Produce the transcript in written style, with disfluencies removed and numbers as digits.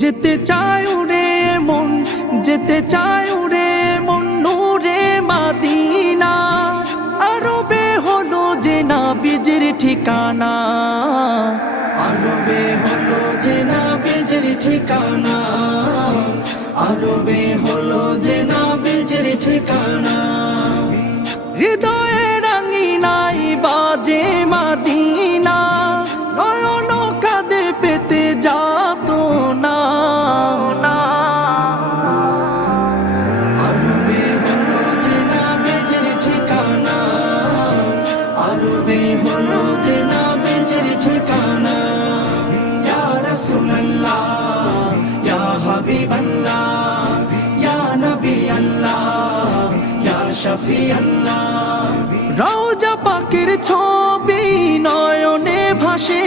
যেতে চায় উড়ে মন, যেতে চায় উড়ে মন নূরে মাদিনা। আরবে হলো যে নবীজির ঠিকানা, আরবে হলো যে নবীজির ঠিকানা, আরবে হলো যে নবীজির ঠিকানা। হৃদয়ে রাঙিনাই বাজে মাদিনা, নয়ন কাঁদে পেতে যাত না। আরবে হলো যে নবীজির ঠিকানা, আরবে হলো যে নবীজির ঠিকানা। ইয়া রাসূলুল্লাহ ইয়া হাবিবাল্লাহ ইয়া নবী আল্লাহ ইয়া শফি আল্লাহ। রওজা পাকের ছবি নয়নে ভাসে,